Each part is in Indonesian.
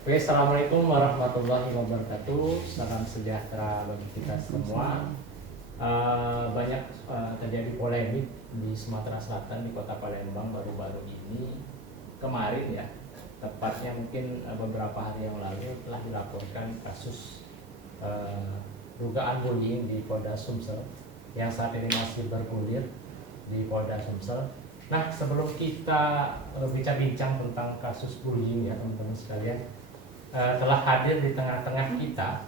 Oke, Assalamualaikum warahmatullahi wabarakatuh. Salam sejahtera bagi kita semua. Banyak terjadi polemik di Sumatera Selatan, di Kota Palembang baru-baru ini. Kemarin ya, tepatnya mungkin beberapa hari yang lalu telah dilaporkan kasus dugaan bullying di Polda Sumsel yang saat ini masih bergulir di Polda Sumsel. Nah, sebelum kita bincang-bincang tentang kasus bullying ya teman-teman sekalian, telah hadir di tengah-tengah kita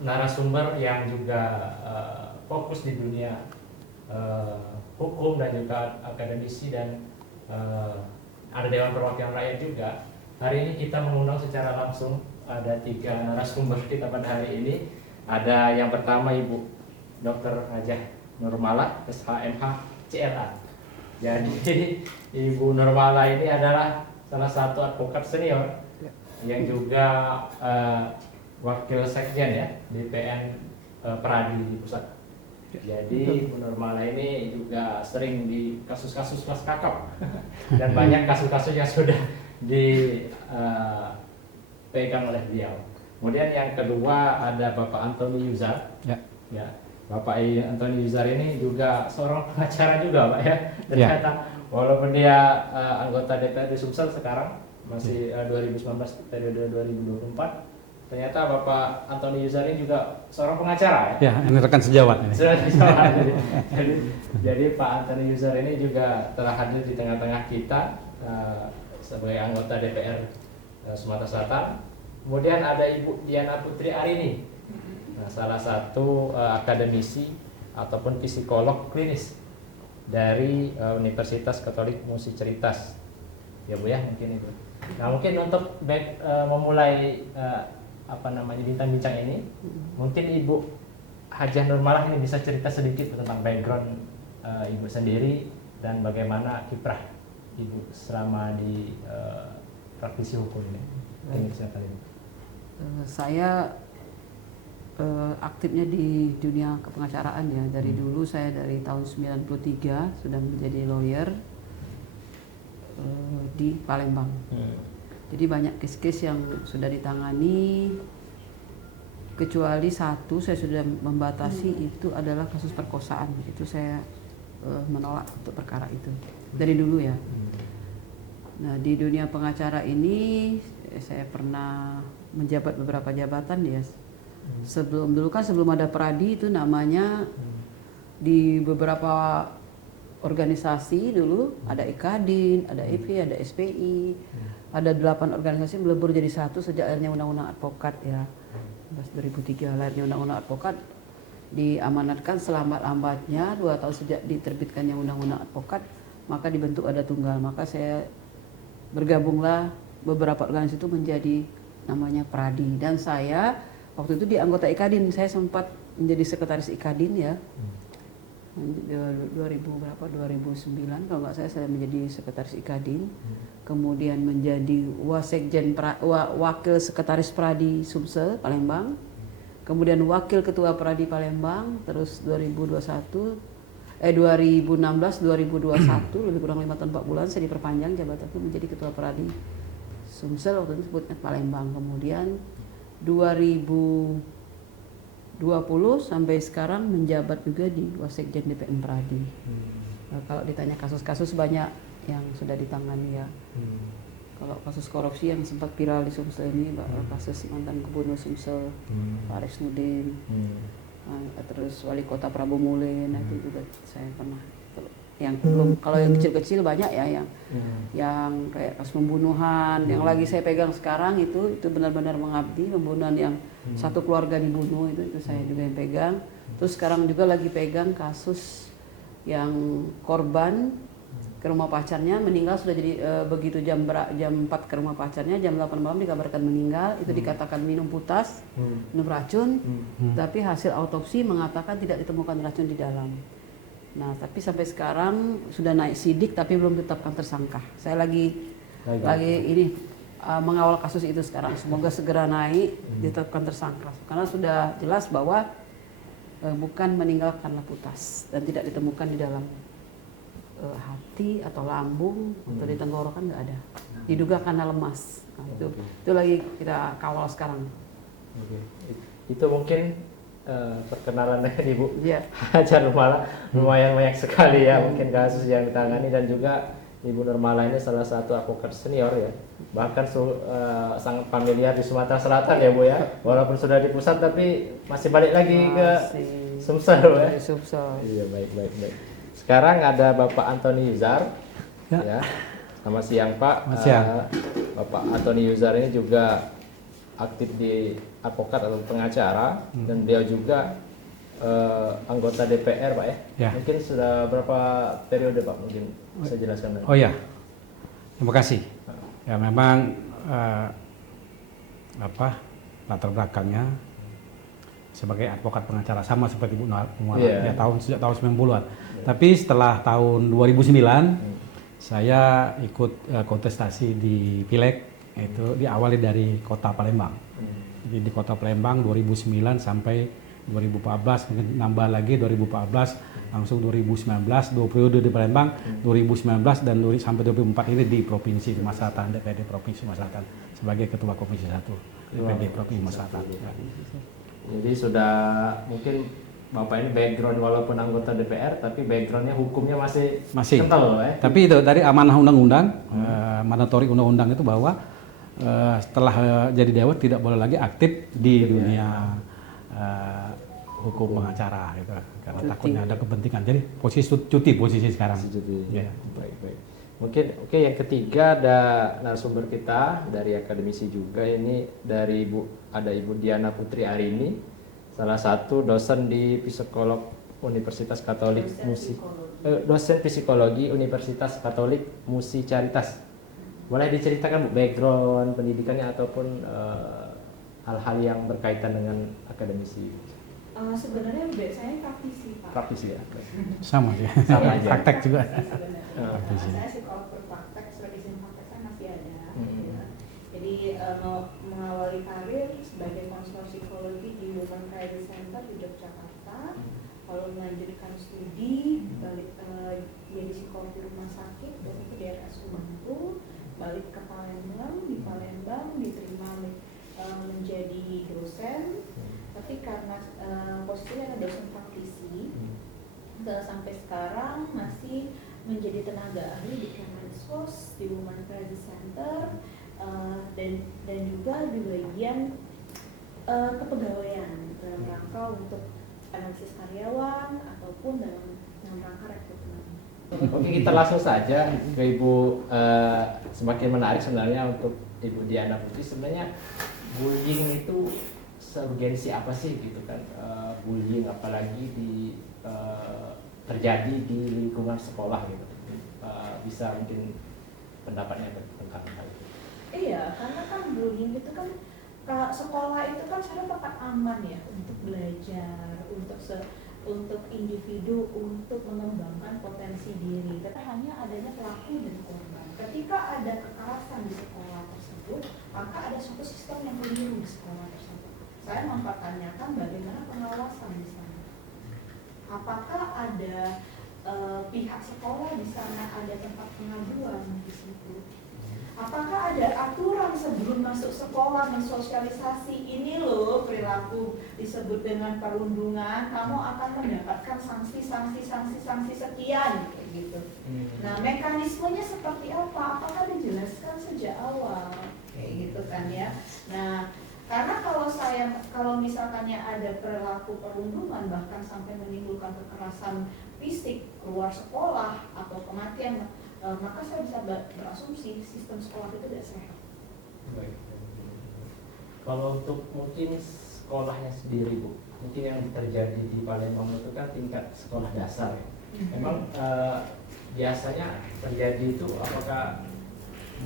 narasumber yang juga fokus di dunia hukum dan juga akademisi dan ada Dewan Perwakilan Rakyat juga. Hari ini kita mengundang secara langsung ada 3 narasumber kita pada hari ini. Ada yang pertama Ibu Dr. Hajah Nurmala, SHMH, CRA. Jadi Ibu Nurmala ini adalah salah satu advokat senior yang juga wakil sekjen ya di PN Pradi di pusat. Jadi Bu Nurmala ini juga sering di kasus-kasus kelas kakap dan banyak kasus-kasus yang sudah dipegang oleh beliau. Kemudian yang kedua ada Bapak Antoni Yuzar. Ya, Bapak Antoni Yuzar ini juga seorang pengacara juga, Pak ya. Ternyata walaupun dia anggota DPRD Sumsel sekarang masih 2019 periode 2024, ternyata Bapak Antoni Yuzar ini juga seorang pengacara ya. Ya, ini rekan sejawat ini. Jadi Pak Antoni Yuzar ini juga telah hadir di tengah-tengah kita sebagai anggota DPR Sumatera Selatan. Kemudian ada Ibu Diana Putri Arini, salah satu akademisi ataupun psikolog klinis dari Universitas Katolik Musi Ceritas. Ya Bu ya, mungkin itu. Nah, mungkin untuk memulai bincang-bincang ini, mungkin Ibu Hajah Nurmalah ini bisa cerita sedikit tentang background Ibu sendiri dan bagaimana kiprah Ibu selama di praktisi hukum ini. Saya aktifnya di dunia kepengacaraan ya. Dari dulu saya dari tahun 93 sudah menjadi lawyer di Palembang. Jadi banyak case-case yang sudah ditangani, kecuali satu saya sudah membatasi, itu adalah kasus perkosaan. Itu saya menolak untuk perkara itu dari dulu ya. Nah, di dunia pengacara ini saya pernah menjabat beberapa jabatan ya. Sebelum ada Pradi itu namanya di beberapa organisasi dulu ada IKADIN, ada EP, ada SPI, ada 8 organisasi melebur jadi satu sejak lahirnya Undang-Undang Advokat ya. 2003 lahirnya Undang-Undang Advokat, diamanatkan selambat-lambatnya 2 tahun sejak diterbitkannya Undang-Undang Advokat, maka dibentuk Ada Tunggal. Maka saya bergabunglah beberapa organisasi itu menjadi namanya Pradi, dan saya waktu itu di anggota IKADIN, saya sempat menjadi sekretaris IKADIN ya. 2009 kalau nggak saya menjadi sekretaris IKADIN, kemudian menjadi wakil sekretaris Pradi Sumsel Palembang, kemudian wakil ketua Pradi Palembang, terus 2016 2021 lebih kurang 5 tahun 4 bulan saya diperpanjang jabatan itu menjadi ketua Pradi Sumsel, waktu itu sebutnya Palembang. Kemudian 2020 sampai sekarang menjabat juga di Wasekjen DPN Pradi. Nah, kalau ditanya kasus-kasus banyak yang sudah ditangani ya. Kalau kasus korupsi yang sempat viral di Sumsel ini, kasus mantan gubernur Sumsel Pak Resnudin, terus wali kota Prabu Mule, nah itu juga saya pernah. Yang belum, kalau yang kecil-kecil banyak ya, yang kayak kasus pembunuhan, yang lagi saya pegang sekarang itu benar-benar mengabdi, pembunuhan yang satu keluarga dibunuh itu saya juga yang pegang. Terus sekarang juga lagi pegang kasus yang korban ke rumah pacarnya meninggal, sudah jadi begitu jam 4 ke rumah pacarnya, jam 8 malam dikabarkan meninggal, itu dikatakan minum putas, minum racun, tapi hasil autopsi mengatakan tidak ditemukan racun di dalam. Nah, tapi sampai sekarang sudah naik sidik tapi belum ditetapkan tersangka. Saya lagi ini mengawal kasus itu sekarang. Semoga segera naik, ditetapkan tersangka. Karena sudah jelas bahwa bukan meninggal karena putas dan tidak ditemukan di dalam. hati atau lambung atau di tenggorokan nggak ada. Diduga karena lemas. Nah, itu lagi kita kawal sekarang. Oke. Itu mungkin perkenalan dengan Ibu Iya. Hajar Nurmala lumayan banyak sekali ya mungkin kasus yang ditangani, dan juga Ibu Nurmala ini salah satu advokat senior ya, bahkan sangat familiar di Sumatera Selatan ya Bu ya, walaupun sudah di pusat tapi masih balik lagi ke Sumsel ya. Sumsel. Iya, baik. Sekarang ada Bapak Antoni Yuzar ya. Selamat siang Pak. Bapak Antoni Yuzar ini juga aktif di advokat atau pengacara, dan beliau juga anggota DPR Pak ya. Mungkin sudah berapa periode Pak, mungkin saya jelaskan. Oh ya, terima kasih. Ya memang latar belakangnya sebagai advokat pengacara sama seperti Bu Nurmala ya, sejak tahun 90-an. Tapi setelah tahun 2009 saya ikut kontestasi di Pileg, itu diawali dari Kota Palembang. Jadi di Kota Palembang 2009 sampai 2014, mungkin nambah lagi 2014 langsung 2019, 2 periode di Palembang, 2019 dan sampai 2004 ini di Provinsi Sumatera Selatan, DPRD Provinsi Sumatera Selatan sebagai Ketua Komisi 1 DPRD Provinsi Sumatera Selatan. Ya. Jadi sudah mungkin Bapak ini background walaupun anggota DPR, tapi backgroundnya hukumnya masih kental ya. Tapi itu dari amanah undang-undang, mandatori undang-undang itu bahwa setelah jadi dewan tidak boleh lagi aktif di dunia hukum pengacara gitu, karena takutnya ada kepentingan. Jadi cuti posisi sekarang. Ya. Baik. Mungkin yang ketiga ada narasumber kita dari akademisi juga, ini dari ada Ibu Diana Putri Arini, salah satu dosen di psikolog Universitas Katolik dosen psikologi Universitas Katolik Musi Caritas. Boleh diceritakan Bu background pendidikannya ataupun hal-hal yang berkaitan dengan akademisi? Sebenarnya saya praktisi Pak. Praktisi ya? Sama sih, praktek juga. Saya psikolog berpraktek, sebagai izin praktek saya masih ada. Jadi mengawali karir sebagai konselor psikologi di Women Crisis Center di Yogyakarta, lalu melanjutkan studi, balik jadi psikolog di rumah sakit, dan itu di RSU Bantul, balik ke Palembang, di Palembang diterima menjadi dosen, tapi karena posisinya adalah dosen praktisi, sampai sekarang masih menjadi tenaga ahli di Kemensos, di Women Crisis Center, dan juga di bagian kepegawaian dalam rangka untuk analisis karyawan ataupun dalam rangka rekrutmen. Oke, kita langsung saja ke Ibu. Semakin menarik sebenarnya untuk Ibu Diana Putri, sebenarnya bullying itu seurgensi apa sih gitu kan? Bullying apalagi terjadi di lingkungan sekolah gitu. Bisa mungkin pendapatnya tentang hal itu. Iya, karena kan bullying itu kan sekolah itu kan sebenarnya tempat aman ya untuk belajar, untuk individu untuk mengembangkan potensi diri. Tapi hanya adanya pelaku dan korban. Ketika ada kekerasan di sekolah tersebut, maka ada suatu sistem yang keliru di sekolah tersebut. Saya mempertanyakan bagaimana pengawasan di sana. Apakah ada pihak sekolah di sana, ada tempat pengaduan di situ? Apakah ada aturan sebelum masuk sekolah mensosialisasi ini loh perilaku disebut dengan perundungan, kamu akan mendapatkan sanksi sekian kayak gitu. Nah, mekanismenya seperti apa? Apakah dijelaskan sejak awal kayak gitu kan ya? Nah, karena kalau misalkannya ada perilaku perundungan bahkan sampai menimbulkan kekerasan fisik keluar sekolah atau kematian, maka saya bisa berasumsi sistem sekolah itu tidak sehat. Baik. Kalau untuk mungkin sekolahnya sendiri Bu, mungkin yang terjadi di Palembang itu kan tingkat sekolah dasar ya. Memang biasanya terjadi itu apakah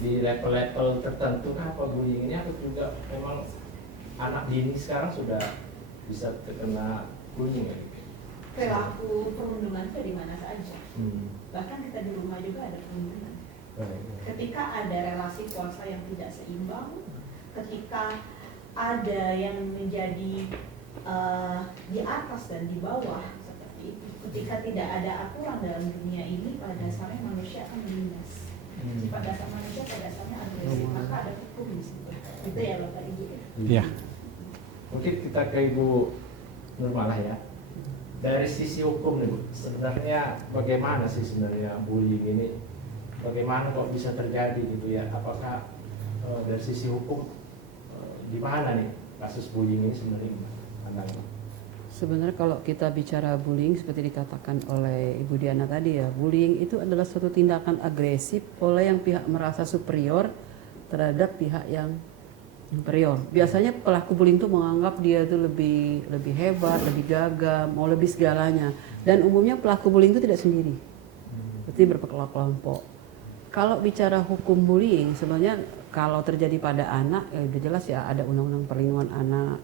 di level-level tertentu kan apa bullying ini, atau juga memang anak dini sekarang sudah bisa terkena bullying ya? Perilaku perundungan itu di mana saja. Bahkan kita di rumah juga ada perundungan. Ketika ada relasi kuasa yang tidak seimbang, ketika ada yang menjadi di atas dan di bawah seperti Ketika tidak ada aturan dalam dunia ini, pada dasarnya manusia akan menindas. Sifat dasar manusia pada dasarnya agresif, maka ada hukum di situ. Itu ya Bapak Ibu. Iya. Mungkin kita ke Ibu Nurmalah ya. Dari sisi hukum nih Bu, sebenarnya bagaimana sih sebenarnya bullying ini? Bagaimana kok bisa terjadi gitu ya? Apakah dari sisi hukum di mana nih kasus bullying ini sebenarnya pandangan? Sebenarnya kalau kita bicara bullying seperti dikatakan oleh Ibu Diana tadi ya, bullying itu adalah suatu tindakan agresif oleh yang pihak merasa superior terhadap pihak yang inferior. Biasanya pelaku bullying itu menganggap dia itu lebih hebat, lebih gagah, mau lebih segalanya. Dan umumnya pelaku bullying itu tidak sendiri, berarti berkelompok. Kalau bicara hukum bullying, sebenarnya kalau terjadi pada anak, ya udah jelas ya ada undang-undang perlindungan anak.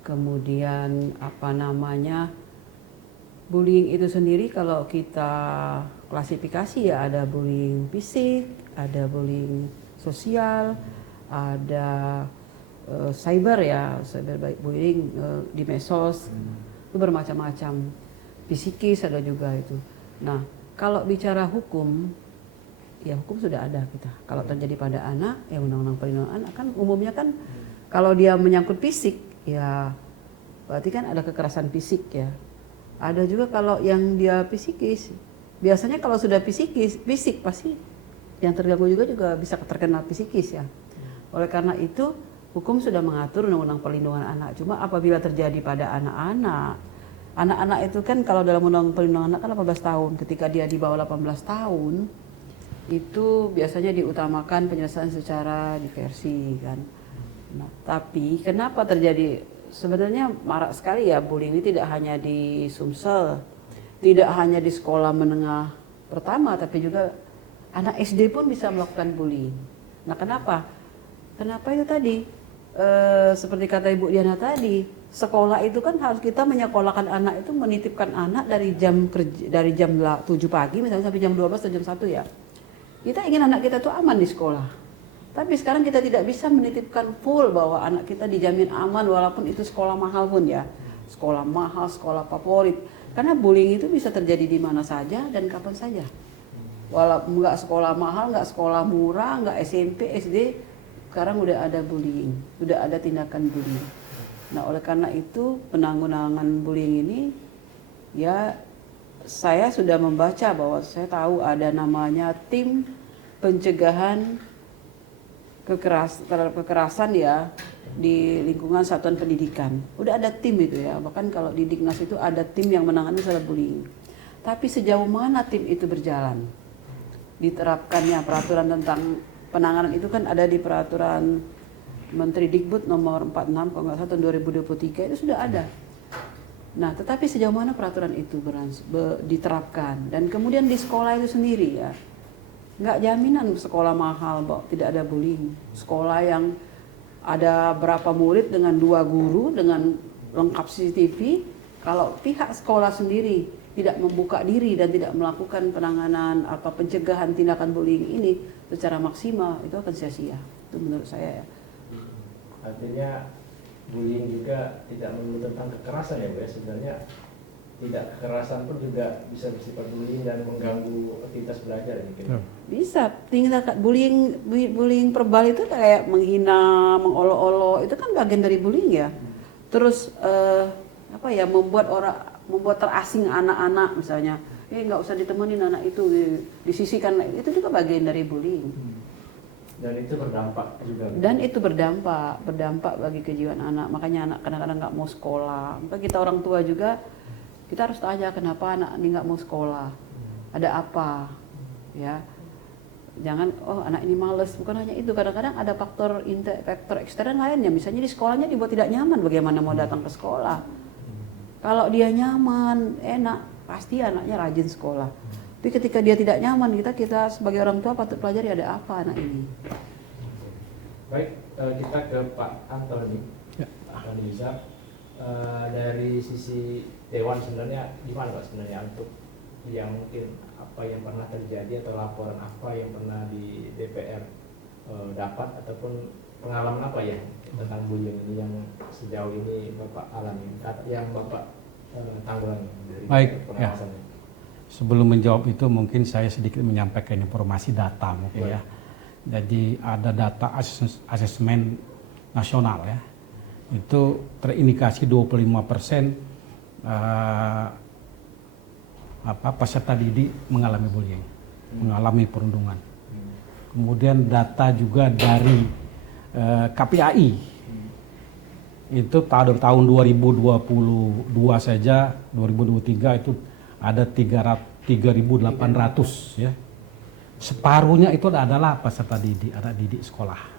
Kemudian bullying itu sendiri kalau kita klasifikasi ya ada bullying fisik, ada bullying sosial, ada cyber bullying di medsos, itu bermacam-macam. Psikis ada juga itu. Nah, kalau bicara hukum, ya hukum sudah ada kita. Kalau terjadi pada anak, ya undang-undang perlindungan anak kan umumnya kan kalau dia menyangkut fisik, ya berarti kan ada kekerasan fisik ya. Ada juga kalau yang dia psikis. Biasanya kalau sudah fisik pasti yang terganggu juga bisa terkena psikis ya. Oleh karena itu hukum sudah mengatur undang-undang perlindungan anak. Cuma apabila terjadi pada anak-anak itu kan kalau dalam undang-undang perlindungan anak kan 18 tahun. Ketika dia di bawah 18 tahun itu biasanya diutamakan penyelesaian secara diversi kan. Nah, tapi kenapa terjadi? Sebenarnya marak sekali ya bullying ini tidak hanya di Sumsel, tidak hanya di sekolah menengah pertama, tapi juga anak SD pun bisa melakukan bullying. Nah, kenapa? Kenapa itu tadi? Seperti kata Ibu Diana tadi, sekolah itu kan harus kita menyekolahkan anak itu menitipkan anak dari jam 7 pagi misalnya sampai jam 12 atau jam 1 ya. Kita ingin anak kita tuh aman di sekolah. Tapi sekarang kita tidak bisa menitipkan full bahwa anak kita dijamin aman walaupun itu sekolah mahal pun ya. Sekolah mahal, sekolah favorit. Karena bullying itu bisa terjadi di mana saja dan kapan saja. Walaupun nggak sekolah mahal, nggak sekolah murah, nggak SMP, SD, sekarang udah ada bullying, udah ada tindakan bullying. Nah, oleh karena itu penanggulangan bullying ini ya saya sudah membaca bahwa saya tahu ada namanya tim pencegahan terhadap kekerasan ya di lingkungan satuan pendidikan. Udah ada tim itu ya, bahkan kalau di Dignas itu ada tim yang menangani masalah bullying. Tapi sejauh mana tim itu berjalan? Diterapkannya peraturan tentang penanganan itu kan ada di peraturan Menteri Dikbud nomor 46 kalau nggak salah tahun 2023 itu sudah ada. Nah, tetapi sejauh mana peraturan itu diterapkan? Dan kemudian di sekolah itu sendiri ya, nggak jaminan sekolah mahal, tidak ada bullying. Sekolah yang ada berapa murid dengan 2 guru dengan lengkap CCTV, kalau pihak sekolah sendiri tidak membuka diri dan tidak melakukan penanganan atau pencegahan tindakan bullying ini secara maksimal, itu akan sia-sia. Itu menurut saya ya. Artinya bullying juga tidak melulu tentang kekerasan ya Bu ya, sebenarnya tidak kekerasan pun juga bisa bersifat bullying dan mengganggu aktivitas belajar mungkin. Bisa, tindakan bullying verbal itu kayak menghina, mengolok-olok, itu kan bagian dari bullying ya. Terus membuat terasing anak-anak misalnya, nggak usah ditemenin anak itu, disisihkan, itu juga bagian dari bullying. Dan itu berdampak juga. Dan itu berdampak bagi kejiwaan anak. Makanya anak kadang-kadang nggak mau sekolah. Maka kita orang tua juga kita harus tanya kenapa anak ini nggak mau sekolah, ada apa, ya. Jangan anak ini males. Bukan hanya itu, kadang-kadang ada faktor eksternal lainnya. Misalnya di sekolahnya dibuat tidak nyaman, bagaimana mau datang ke sekolah? Kalau dia nyaman, enak, pasti anaknya rajin sekolah. Tapi ketika dia tidak nyaman, kita sebagai orang tua patut pelajari ada apa anak ini. Baik, kita ke Pak Anton nih. Pak Anton dari sisi Dewan sebenarnya gimana Pak sebenarnya untuk yang mungkin apa yang pernah terjadi atau laporan apa yang pernah di DPR dapat ataupun pengalaman apa ya tentang bullying ini yang sejauh ini Bapak alami, yang Bapak tanggungan dari Baik, ya. pengawasan? Sebelum menjawab itu mungkin saya sedikit menyampaikan informasi data mungkin ya. Jadi ada data asesmen nasional ya. Itu terindikasi 25% peserta didik mengalami bullying, mengalami perundungan. Kemudian data juga dari KPAI itu tahun 2022 saja, 2023 itu ada 3.800 ya. Separuhnya itu adalah peserta didik, anak didik sekolah.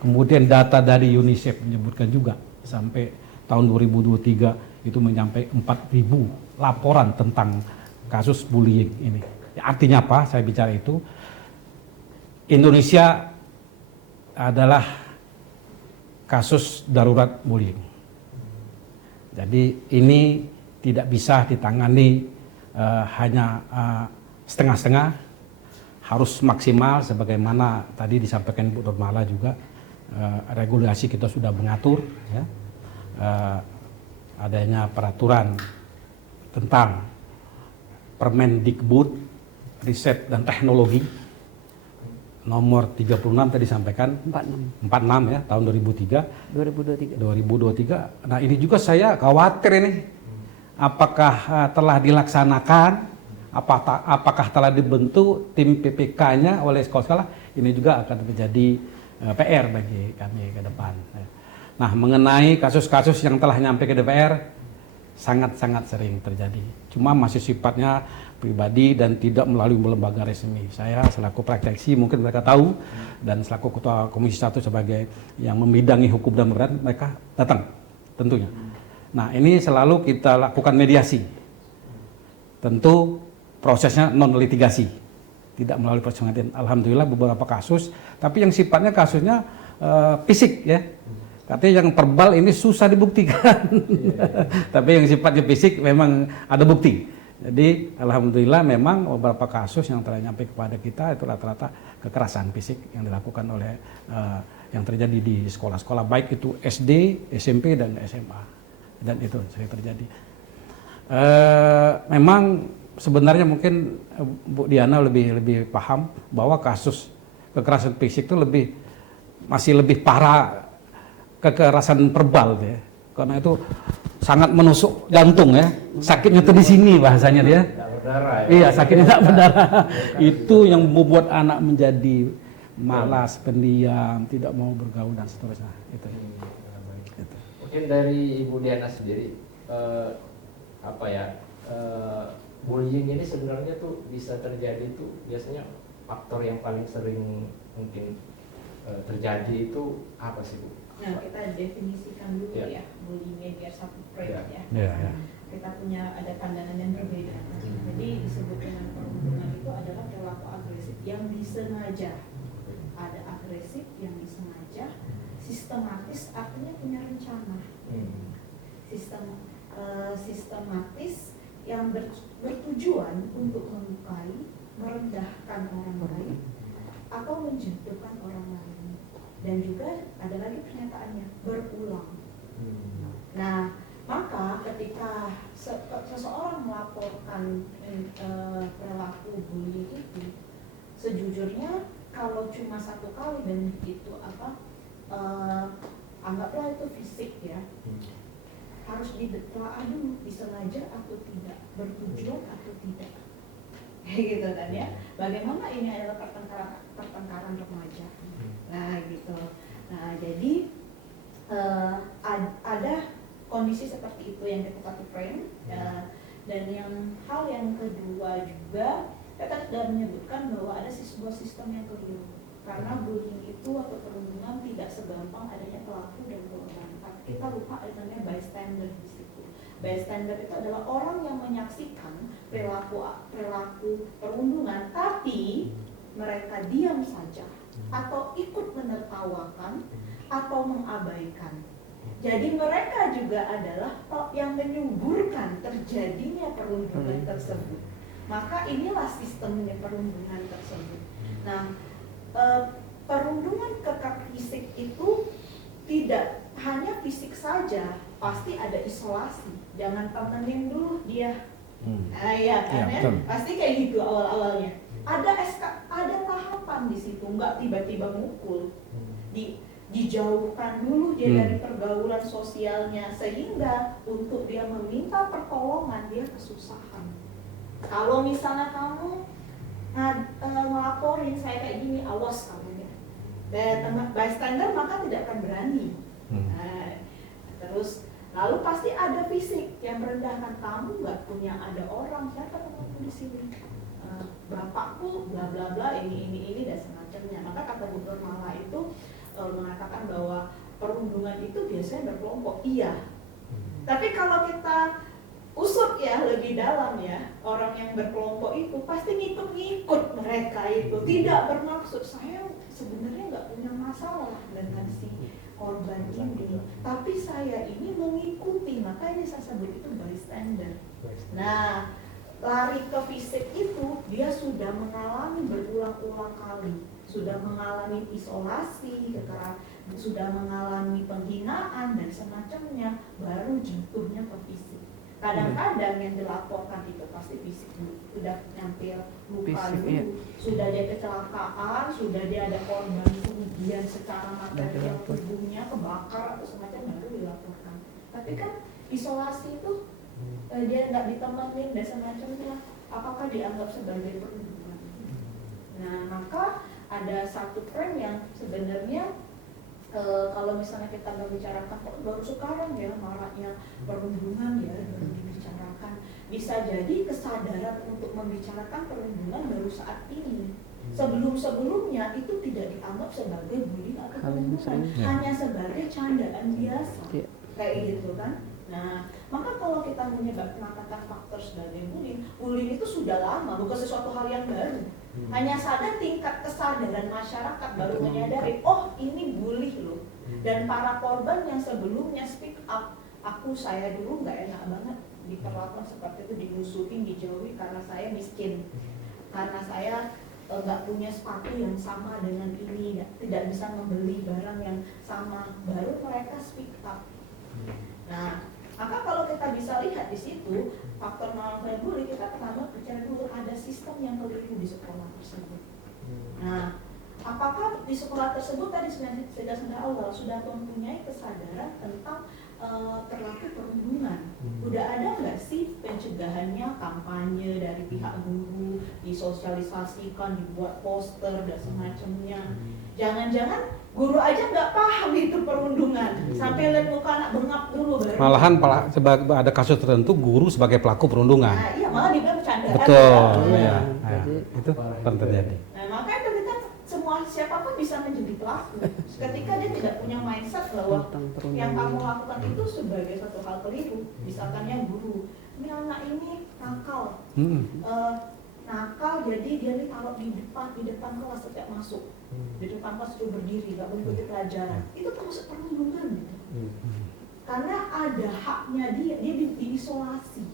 Kemudian data dari UNICEF menyebutkan juga sampai tahun 2023 itu mencapai 4.000 laporan tentang kasus bullying ini. Artinya apa? Saya bicara itu Indonesia adalah kasus darurat bullying. Jadi ini tidak bisa ditangani hanya setengah-setengah, harus maksimal sebagaimana tadi disampaikan Bu Nurmala juga. Regulasi kita sudah mengatur ya, adanya peraturan tentang Permendikbud Riset dan Teknologi nomor 36 tadi disampaikan 46 ya tahun 2023. Nah ini juga saya khawatir ini apakah telah dilaksanakan, apakah telah dibentuk tim PPK-nya oleh sekolah-sekolah. Ini juga akan menjadi PR bagi kami ke depan. Nah, mengenai kasus-kasus yang telah nyampe ke DPR sangat-sangat sering terjadi. Cuma masih sifatnya pribadi dan tidak melalui lembaga resmi. Saya selaku praktisi mungkin mereka tahu, dan selaku ketua Komisi 1 sebagai yang membidangi hukum dan berat, mereka datang tentunya. Nah, ini selalu kita lakukan mediasi. Tentu prosesnya non litigasi, tidak melalui proses pengadilan. Alhamdulillah beberapa kasus, tapi yang sifatnya kasusnya fisik ya. Katanya yang verbal ini susah dibuktikan, tapi yang sifatnya fisik memang ada bukti. Jadi alhamdulillah memang beberapa kasus yang telah nyampe kepada kita itu rata-rata kekerasan fisik yang dilakukan oleh yang terjadi di sekolah-sekolah, baik itu SD, SMP dan SMA, dan itu sering terjadi. Memang sebenarnya mungkin Bu Diana lebih paham bahwa kasus kekerasan fisik itu masih lebih parah kekerasan verbal ya, karena itu sangat menusuk jantung ya, sakitnya tuh di sini bahasanya dia. Berdarah, ya? Iya, sakitnya tak berdarah. Itu yang membuat anak menjadi malas, pendiam, tidak mau bergaul dan seterusnya. Itu. Mungkin dari Ibu Diana sendiri, bullying ini sebenarnya tuh bisa terjadi tuh biasanya faktor yang paling sering mungkin terjadi itu apa sih Bu? Nah, kita definisikan dulu ya bullying biar satu frame ya. Kita punya ada pandangan yang berbeda. Jadi disebut dengan perundungan itu adalah perilaku agresif yang disengaja. Ada agresif yang disengaja, sistematis artinya punya rencana. Sistematis yang bertujuan untuk melukai, merendahkan orang lain, atau menjatuhkan orang lain. Dan juga ada lagi pernyataannya, berulang. Nah, maka ketika seseorang melaporkan perilaku bullying itu, sejujurnya kalau cuma satu kali dan itu anggaplah itu fisik ya, harus ditelaah dulu disengaja atau tidak, bertujuan atau tidak, gitu kan ya. Bagaimana ini adalah pertengkaran remaja. Nah gitu. Nah jadi ada kondisi seperti itu yang kita satu frame. Dan hal yang kedua juga kita sudah menyebutkan bahwa ada sebuah sistem yang keliru. Karena bullying itu atau perundungan tidak segampang adanya pelaku dan korban. Tapi kita lupa adanya bystander di situ. Bystander itu adalah orang yang menyaksikan perilaku perundungan, tapi mereka diam saja atau ikut menertawakan atau mengabaikan. Jadi mereka juga adalah yang menyuburkan terjadinya perundungan tersebut. Maka inilah sistemnya perundungan tersebut. Nah, perundungan fisik itu tidak hanya fisik saja. saja pasti ada isolasi. Jangan temenin dulu dia. Nah, iya kan ya, betul. pasti kayak gitu awal-awalnya. Ada tahapan di situ, nggak tiba-tiba mukul. Dijauhkan dulu dia dari pergaulan sosialnya, sehingga untuk dia meminta pertolongan dia kesusahan. Kalau misalnya kamu ngelaporin saya kayak gini, awas kamu ya. Bystander maka tidak akan berani. Nah, terus lalu pasti ada fisik yang merendahkan, kamu nggak punya ada orang, siapa temanmu di sini? Bapakku, bla bla bla, ini dan semacamnya. Maka kata Bu Nur Mala itu mengatakan bahwa perundungan itu biasanya berkelompok. Iya. Tapi kalau kita usut ya lebih dalam ya, orang yang berkelompok itu pasti ngikut mereka itu, tidak bermaksud saya sebenarnya nggak punya masalah dengan si korban ini, tapi saya ini mengikuti, makanya saya sebut itu bystander. Nah, lari ke fisik itu dia sudah mengalami berulang-ulang kali, sudah mengalami isolasi, sudah mengalami penghinaan dan semacamnya, baru jatuhnya ke fisik. Kadang-kadang yang dilaporkan itu pasti fisik dulu, sudah nyampe luka dulu, sudah dia kecelakaan, sudah dia ada korban kerugian secara material tubuhnya kebakar atau semacam, baru dilaporkan. Tapi kan isolasi itu dia nggak ditemenin dan semacamnya, apakah dianggap sebagai perundungan? Nah, maka ada satu frame yang sebenarnya kalau misalnya kita membicarakan kok baru sekarang ya maraknya perundungan ya baru dibicarakan, bisa jadi kesadaran untuk membicarakan perundungan baru saat ini. Sebelum-sebelumnya itu tidak dianggap sebagai bullying atau perundungan, hanya sebagai candaan biasa, kayak gitu kan. Nah, maka kalau kita menyebutkan faktor sebagai bullying itu sudah lama, bukan sesuatu hal yang baru. Hanya saja tingkat kesadaran masyarakat baru menyadari, oh ini bully loh. Dan para korban yang sebelumnya speak up, saya dulu nggak enak banget diperlakukan seperti itu, dimusuhin, dijauhi karena saya miskin, karena saya nggak punya sepatu yang sama dengan ini, tidak bisa membeli barang yang sama, baru mereka speak up. Nah, maka kalau kita bisa lihat di situ faktor non-verbal bully, kita pertama bicara dulu ada sistem yang keliru di sekolah tersebut. Nah, apakah di sekolah tersebut tadi sejak awal sudah mempunyai kesadaran tentang perilaku perundungan? Udah ada nggak sih pencegahannya, kampanye dari pihak guru, disosialisasikan, dibuat poster dan semacamnya? Jangan-jangan guru aja nggak paham itu perundungan, sampai lihat muka anak bengap dulu baru. Malahan ada kasus tertentu guru sebagai pelaku perundungan. Nah, iya, malah dibilang bercandaan. Betul, ya. ya. Itu pernah terjadi. Nah, makanya ketika semua siapapun bisa menjadi pelaku, ketika dia tidak punya mindset bahwa yang kamu lakukan itu sebagai satu hal keliru. Misalkan ya guru, ini anak ini nakal, nakal, jadi dia ditaruh di depan kelas setiap masuk. Di depan kelas itu berdiri, nggak boleh ikut pelajaran. Itu termasuk perundungan gitu. Karena ada haknya dia diisolasi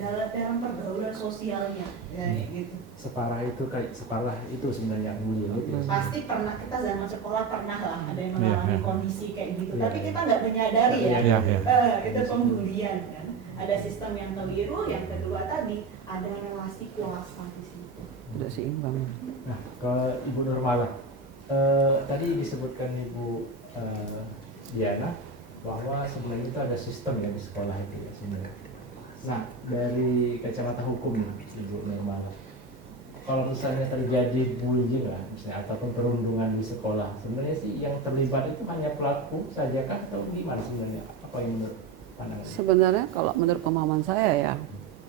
dalam pergaulan sosialnya, ya gitu. Separah itu sebenarnya bully. Pasti pernah, kita zaman sekolah pernah lah ada yang mengalami kondisi kayak gitu, tapi kita nggak menyadari ya, itu pembulian kan. Ada sistem yang keliru, yang kedua tadi ada relasi kuasa di situ. Tidak seimbang. Nah, ke Ibu Nur Mala, tadi disebutkan Ibu Diana bahwa sebenarnya itu ada sistem ya di sekolah itu ya sebenarnya. Nah, dari kacamata hukum Ibu Nur Mala, kalau misalnya terjadi bullying lah misalnya ataupun perundungan di sekolah, sebenarnya sih yang terlibat itu hanya pelaku saja kan atau gimana sebenarnya? Apa yang menurut pandangan? Sebenarnya kalau menurut pemahaman saya ya,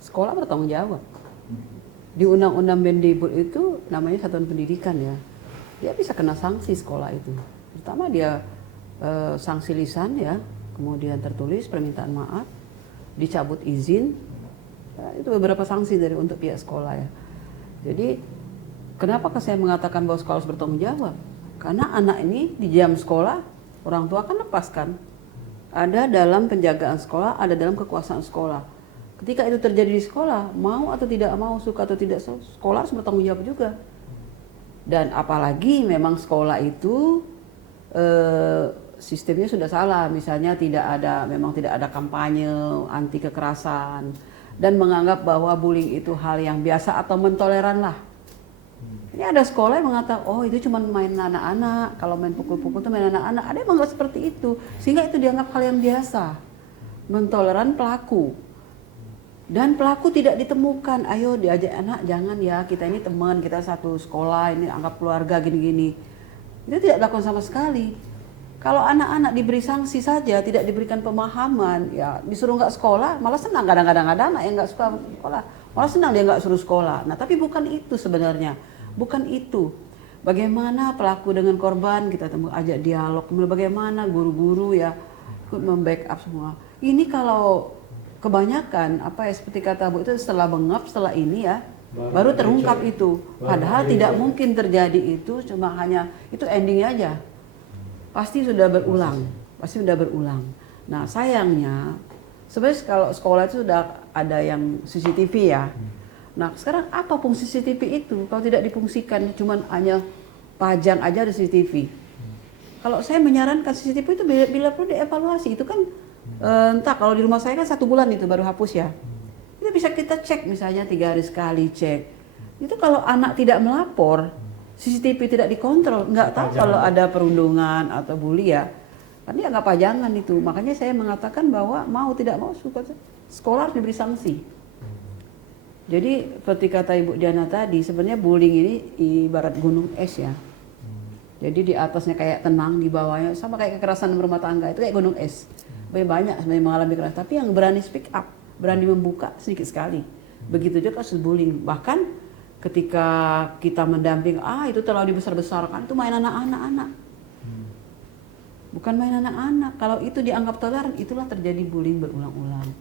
sekolah bertanggung jawab. Di Undang-Undang Mendikbud itu namanya satuan pendidikan ya, dia bisa kena sanksi sekolah itu. Pertama dia sanksi lisan ya, kemudian tertulis permintaan maaf, dicabut izin, ya, itu beberapa sanksi untuk pihak sekolah ya. Jadi kenapa saya mengatakan bahwa sekolah harus bertanggung jawab? Karena anak ini di jam sekolah orang tua kan lepaskan, ada dalam penjagaan sekolah, ada dalam kekuasaan sekolah. Ketika itu terjadi di sekolah, mau atau tidak mau, suka atau tidak, sekolah harus bertanggung jawab juga. Dan apalagi memang sekolah itu sistemnya sudah salah. Misalnya memang tidak ada kampanye anti kekerasan dan menganggap bahwa bullying itu hal yang biasa atau mentoleran lah. Ini ada sekolah yang mengatakan, oh itu cuma main anak-anak, kalau main pukul-pukul itu main anak-anak. Ada yang menganggap seperti itu, sehingga itu dianggap hal yang biasa. Mentoleran pelaku. Dan pelaku tidak ditemukan, ayo diajak anak, jangan ya, kita ini teman, kita satu sekolah, ini anggap keluarga gini-gini. Itu tidak dilakukan sama sekali. Kalau anak-anak diberi sanksi saja, tidak diberikan pemahaman, ya disuruh nggak sekolah, malah senang. Kadang-kadang ada anak yang nggak suka sekolah, malah senang dia nggak suruh sekolah. Nah tapi bukan itu sebenarnya. Bukan itu. Bagaimana pelaku dengan korban kita ajak dialog. Kemudian bagaimana guru-guru ya ikut membackup semua. Ini kalau kebanyakan seperti kata Bu itu setelah bengap, setelah ini ya baru terungkap itu. Padahal tidak mungkin terjadi itu, cuma hanya itu endingnya aja. Pasti sudah berulang. Nah sayangnya sebenarnya kalau sekolah itu sudah ada yang CCTV ya. Nah sekarang apa fungsi CCTV itu kalau tidak difungsikan, cuman hanya pajang aja ada CCTV. Kalau saya menyarankan CCTV itu bila perlu dievaluasi, itu kan entah kalau di rumah saya kan 1 bulan itu baru hapus ya. Itu bisa kita cek misalnya 3 hari sekali cek. Itu kalau anak tidak melapor, CCTV tidak dikontrol, nggak tahu kalau ada perundungan atau bully ya. Kan dia nggak pajangan itu. Makanya saya mengatakan bahwa mau tidak mau sekolah harus diberi sanksi. Jadi seperti kata Ibu Diana tadi, sebenarnya bullying ini ibarat gunung es ya. Jadi di atasnya kayak tenang, di bawahnya sama kayak kekerasan rumah tangga, itu kayak gunung es. Banyak sebenarnya mengalami kekerasan, tapi yang berani speak up, berani membuka sedikit sekali. Begitu juga kasus bullying. Bahkan ketika kita mendamping, itu terlalu dibesar-besarkan, itu mainan anak-anak. Bukan mainan anak-anak. Kalau itu dianggap toleran, itulah terjadi bullying berulang-ulang.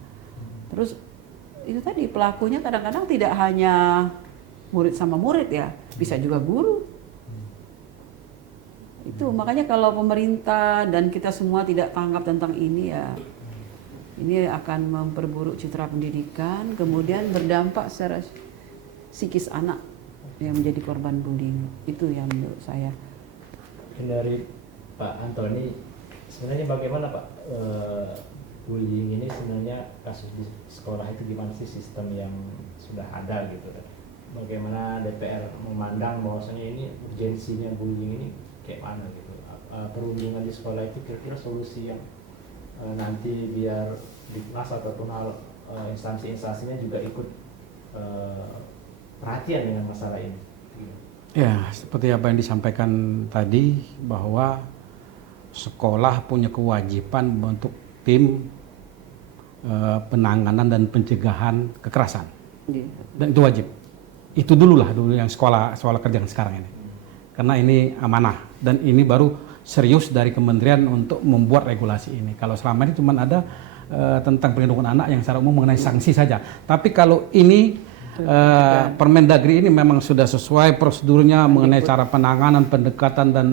Terus itu tadi pelakunya kadang-kadang tidak hanya murid sama murid ya, bisa juga guru. Itu makanya kalau pemerintah dan kita semua tidak tanggap tentang ini ya, ini akan memperburuk citra pendidikan, kemudian berdampak secara psikis anak yang menjadi korban bullying. Itu yang menurut saya. Dari Pak Antoni, sebenarnya bagaimana Pak bullying ini sebenarnya kasus di sekolah itu gimana sih sistem yang sudah ada gitu? Bagaimana DPR memandang bahwasanya ini urgensinya bullying ini kayak mana gitu? Perundungan di sekolah itu kira-kira solusi yang nanti biar Dignas ataupun instansi-instansinya juga ikut perhatian dengan masalah ini. Ya, seperti apa yang disampaikan tadi bahwa sekolah punya kewajiban untuk tim penanganan dan pencegahan kekerasan. Dan itu wajib. Itu dulu yang sekolah kerjaan sekarang ini. Karena ini amanah dan ini baru serius dari kementerian untuk membuat regulasi ini. Kalau selama ini cuma ada tentang perlindungan anak yang secara umum mengenai sanksi saja. Tapi kalau ini Permendagri ini memang sudah sesuai prosedurnya mengenai cara penanganan, pendekatan dan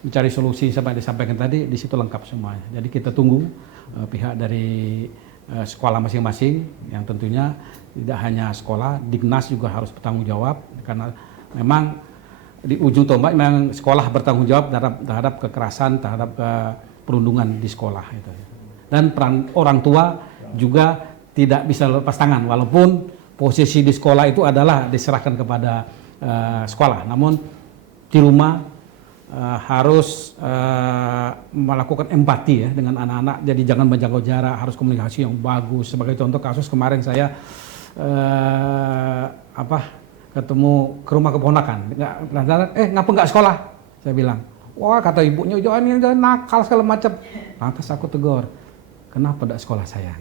mencari solusi seperti disampaikan tadi, di situ lengkap semuanya. Jadi kita tunggu pihak dari sekolah masing-masing yang tentunya tidak hanya sekolah, Dignas juga harus bertanggung jawab karena memang di ujung tombak memang sekolah bertanggung jawab terhadap kekerasan, terhadap perundungan di sekolah itu. Dan peran orang tua juga tidak bisa lepas tangan walaupun posisi di sekolah itu adalah diserahkan kepada sekolah. Namun di rumah harus melakukan empati ya dengan anak-anak, jadi jangan menjaga jarak, harus komunikasi yang bagus. Sebagai contoh kasus kemarin saya ketemu ke rumah keponakan, ngapa nggak sekolah? Saya bilang, wah kata ibunya jangan ini nakal segala macam. Lantas aku tegur, kenapa tidak sekolah sayang?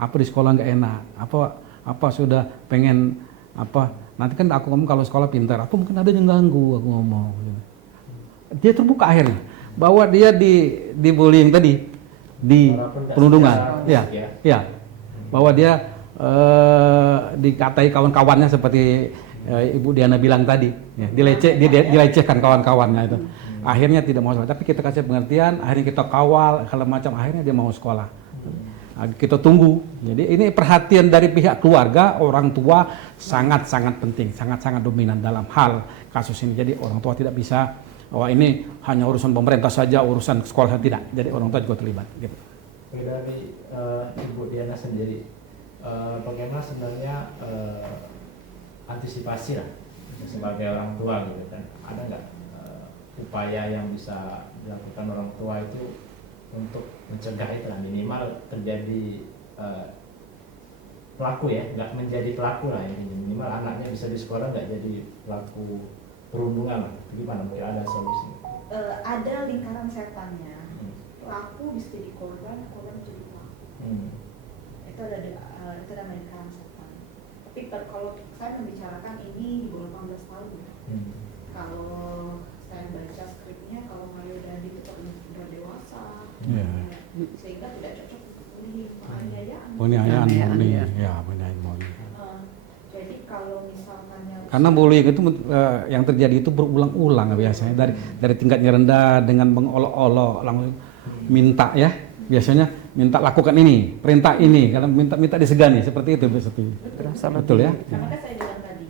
Apa di sekolah nggak enak? Apa sudah pengen nanti kan aku ngomong kalau sekolah pintar, apa mungkin ada yang ganggu aku ngomong. Dia terbuka akhirnya bahwa dia di bullying tadi, di perundungan, ya, bahwa dia dikatai kawan-kawannya seperti Ibu Diana bilang tadi, ya, dilecehkan kawan-kawannya itu. Akhirnya tidak mau sekolah, tapi kita kasih pengertian, akhirnya kita kawal, kalau macam akhirnya dia mau sekolah. Kita tunggu. Jadi ini perhatian dari pihak keluarga, orang tua sangat-sangat penting, sangat-sangat dominan dalam hal kasus ini. Jadi orang tua tidak bisa bahwa ini hanya urusan pemerintah saja, urusan sekolah tidak. Jadi orang tua juga terlibat. Gitu. Dari Ibu Diana sendiri, bagaimana sebenarnya antisipasi lah sebagai orang tua gitu kan? Ada nggak upaya yang bisa dilakukan orang tua itu untuk mencegah itu lah, minimal terjadi pelaku ya, nggak menjadi pelaku lah ini, minimal anaknya bisa di sekolah nggak jadi pelaku perundungan lah. Gimana mungkin ada solusi? Ada lingkaran setannya. Pelaku bisa jadi korban, korban jadi pelaku. Itu itu namanya lingkaran setan. Tapi kalau saya membicarakan ini di bawah 18 tahun. Kalau saya baca skripnya, kalau Mario Dandi itu udah dewasa, sehingga tidak cocok untuk bullying, penganiayaan. Penganiayaan, Jadi kalau misalkan karena bullying itu yang terjadi itu berulang-ulang biasanya dari tingkatnya rendah dengan mengolok-olok langsung minta ya, biasanya minta lakukan ini, perintah ini, karena minta disegani seperti itu betul ya. Karena kan saya bilang tadi,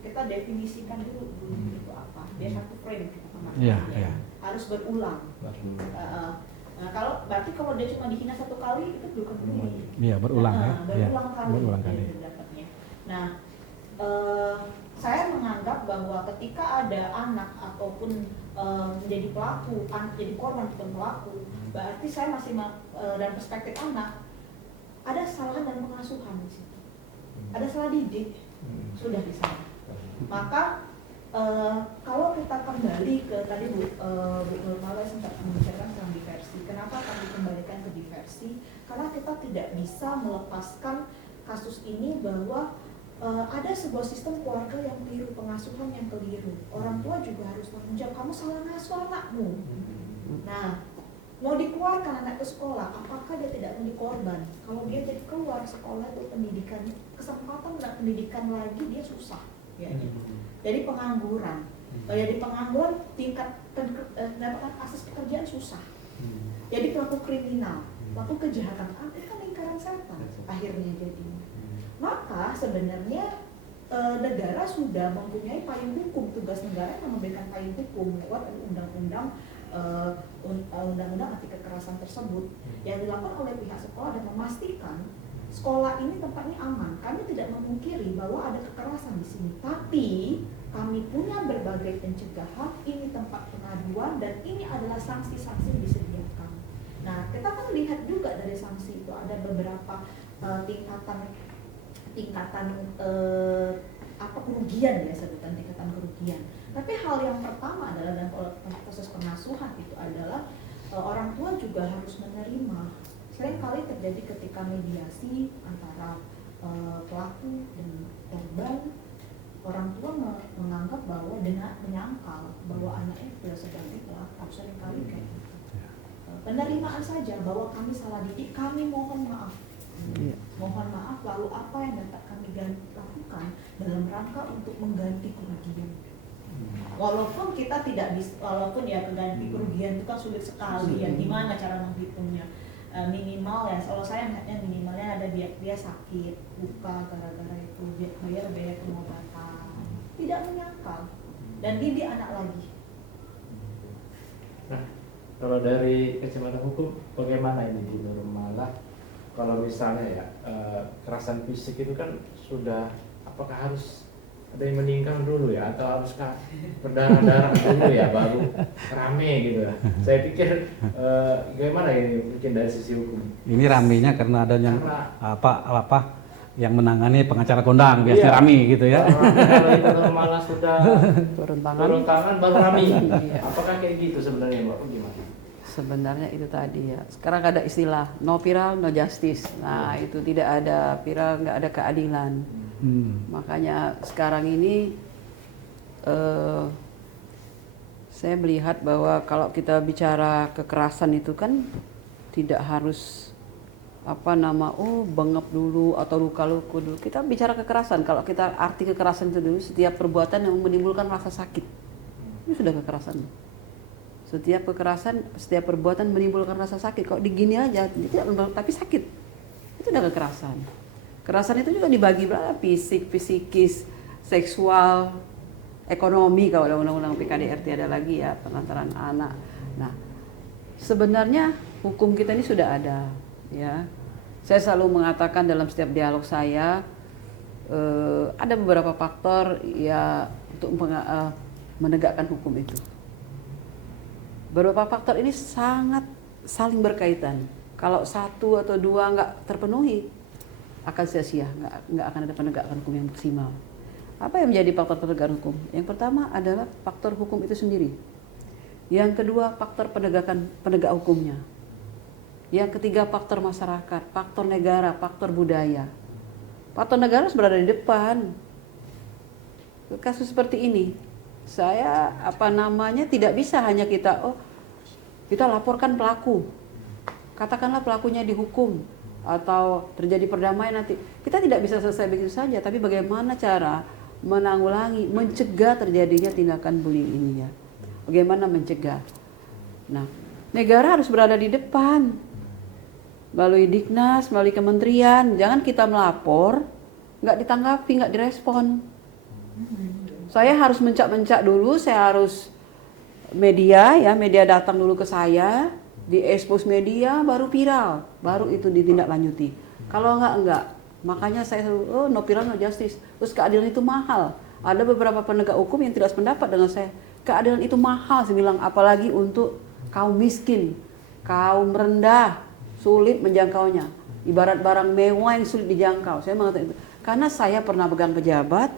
kita definisikan dulu bullying itu apa. Dia satu frame kita harus berulang. Nah, berarti kalau dia cuma dihina satu kali itu bukan bullying. Iya, berulang ya. Berulang kali. Dapatnya. Nah, saya menganggap bahwa ketika ada anak ataupun menjadi pelaku, jadi korban bukan pelaku, berarti saya masih dalam perspektif anak ada kesalahan dalam pengasuhan di situ, ada salah didik sudah di sana. Maka kalau kita kembali ke tadi Bu Nurmala sempat membicarakan tentang diversi. Kenapa kami kembalikan ke diversi? Karena kita tidak bisa melepaskan kasus ini bahwa ada sebuah sistem keluarga yang keliru, pengasuhan yang keliru. Orang tua juga harus tanggung jawab, kamu salah ngasuh anakmu. Nah, mau dikeluarkan anak ke sekolah, apakah dia tidak menjadi korban? Kalau dia jadi keluar sekolah itu pendidikan, kesempatan untuk pendidikan lagi dia susah. Ya. Jadi pengangguran. Jadi pengangguran tingkat mendapatkan akses pekerjaan susah. Jadi pelaku kriminal, pelaku kejahatan, itu kan lingkaran setan akhirnya jadinya. Maka sebenarnya negara sudah mempunyai payung hukum, tugas negara yang memberikan payung hukum lewat undang-undang anti kekerasan tersebut yang dilakukan oleh pihak sekolah dan memastikan sekolah ini tempatnya aman. Kami tidak memungkiri bahwa ada kekerasan di sini, tapi kami punya berbagai pencegahan, ini tempat pengaduan dan ini adalah sanksi-sanksi yang disediakan. Nah, kita kan lihat juga dari sanksi itu ada beberapa tingkatan kerugian ya, sebutan tingkatan kerugian. Tapi hal yang pertama adalah dalam proses pengasuhan itu adalah orang tua juga harus menerima. Seringkali terjadi ketika mediasi antara pelaku dan korban, orang tua menganggap bahwa dengan menyangkal bahwa anaknya sudah sebagai pelaku. Seringkali kayak gitu. Penerimaan saja bahwa kami salah didik, kami mohon maaf. Mohon maaf, lalu apa yang dapat kami lakukan dalam rangka untuk mengganti kerugian. Walaupun kita tidak bisa, walaupun ya ganti kerugian itu kan sulit sekali ya, gimana cara menghitungnya. Minimal ya, kalau saya melihatnya minimalnya ada dia sakit, buka gara-gara itu, bayar pengobatan, tidak menyangkal dan didik anak lagi. Nah, kalau dari kacamata hukum bagaimana ini di Nurmala? Kalau misalnya ya kekerasan fisik itu kan sudah, apakah harus ada yang meninggal dulu ya, atau haruskah berdarah-darah dulu ya baru rame gitu ya? Saya pikir bagaimana ini mungkin dari sisi hukum? Ini ramenya karena adanya apa yang menangani pengacara kondang biasanya rame gitu ya. Kalau itu malah sudah turun tangan baru rame. Apakah kayak gitu sebenarnya Mbak? Gimana? Sebenarnya itu tadi ya. Sekarang ada istilah no viral no justice. Nah itu tidak ada viral, nggak ada keadilan. Makanya sekarang ini saya melihat bahwa kalau kita bicara kekerasan itu kan tidak harus bengep dulu atau luka-luka dulu. Kita bicara kekerasan, kalau kita arti kekerasan itu dulu setiap perbuatan yang menimbulkan rasa sakit. Itu sudah kekerasan. Setiap kekerasan, setiap perbuatan menimbulkan rasa sakit. Kalau digini aja, tapi sakit. Itu udah kekerasan. Kekerasan itu juga dibagi berapa? Fisik, psikis, seksual, ekonomi, kalau undang-undang PKDRT ada lagi ya, penelantaran anak. Nah, sebenarnya hukum kita ini sudah ada, ya. Saya selalu mengatakan dalam setiap dialog saya, ada beberapa faktor ya untuk menegakkan hukum itu. Beberapa faktor ini sangat saling berkaitan. Kalau satu atau dua nggak terpenuhi, akan sia-sia, nggak akan ada penegakan hukum yang maksimal. Apa yang menjadi faktor penegakan hukum? Yang pertama adalah faktor hukum itu sendiri. Yang kedua, faktor penegak hukumnya. Yang ketiga, faktor masyarakat, faktor negara, faktor budaya. Faktor negara harus berada di depan. Kasus seperti ini, saya tidak bisa hanya kita laporkan pelaku. Katakanlah pelakunya dihukum atau terjadi perdamaian nanti. Kita tidak bisa selesai begitu saja, tapi bagaimana cara menanggulangi, mencegah terjadinya tindakan bullying ini ya. Bagaimana mencegah? Nah, negara harus berada di depan. Melalui Diknas, melalui kementerian, jangan kita melapor, nggak ditanggapi, nggak direspon. Saya harus mencak-mencak dulu, saya harus media datang dulu ke saya, di-expose media, baru viral, baru itu ditindaklanjuti. Kalau enggak. Makanya saya selalu, no viral, no justice. Terus keadilan itu mahal. Ada beberapa penegak hukum yang tidak sependapat dengan saya. Keadilan itu mahal, saya bilang, apalagi untuk kaum miskin, kaum rendah, sulit menjangkaunya. Ibarat barang mewah yang sulit dijangkau. Saya mengatakan itu. Karena saya pernah pegang pejabat,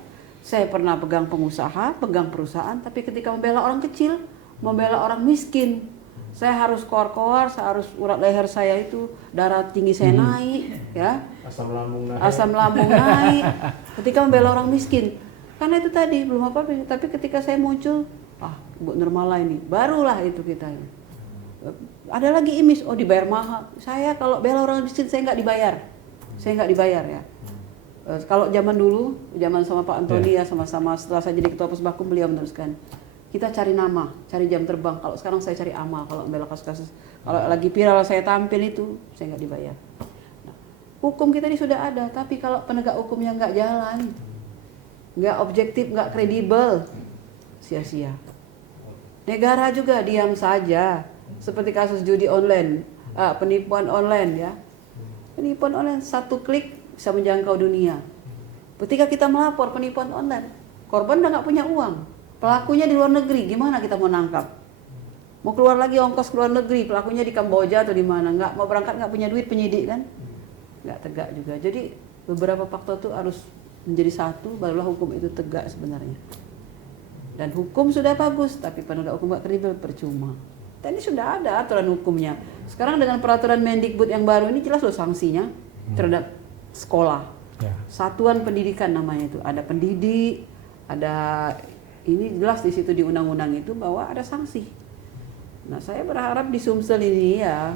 saya pernah pegang pengusaha, pegang perusahaan, tapi ketika membela orang kecil, membela orang miskin, saya harus koar-koar, saya harus urat leher saya itu, darah tinggi saya naik, ya. Asam lambung naik. Ketika membela orang miskin, karena itu tadi belum apa-apa. Tapi ketika saya muncul, Bu Nurmala ini, barulah itu kita. Ada lagi image, dibayar mahal. Saya kalau bela orang miskin saya nggak dibayar, ya. Kalau zaman dulu, zaman sama Pak Antoni ya, sama-sama setelah saya jadi ketua Pusbakum beliau meneruskan. Kita cari nama, cari jam terbang. Kalau sekarang saya cari amal, kalau membela kasus-kasus. Kalau lagi viral saya tampil itu, saya nggak dibayar. Nah, hukum kita ini sudah ada, tapi kalau penegak hukumnya nggak jalan, nggak objektif, nggak kredibel, sia-sia. Negara juga diam saja, seperti kasus judi online, penipuan online ya. Penipuan online, satu klik bisa menjangkau dunia. Ketika kita melapor penipuan online, korban udah nggak punya uang. Pelakunya di luar negeri, gimana kita mau nangkap? Mau keluar lagi ongkos keluar negeri, pelakunya di Kamboja atau di mana? Nggak mau berangkat, nggak punya duit, penyidik kan? Nggak tegak juga. Jadi beberapa faktor itu harus menjadi satu, barulah hukum itu tegak sebenarnya. Dan hukum sudah bagus, tapi penegak hukum nggak kredibel, percuma. Dan ini sudah ada aturan hukumnya. Sekarang dengan peraturan Mendikbud yang baru ini jelas loh sanksinya terhadap sekolah. Satuan pendidikan namanya itu. Ada pendidik, ada ini jelas di situ di undang-undang itu bahwa ada sanksi. Nah, saya berharap di Sumsel ini ya,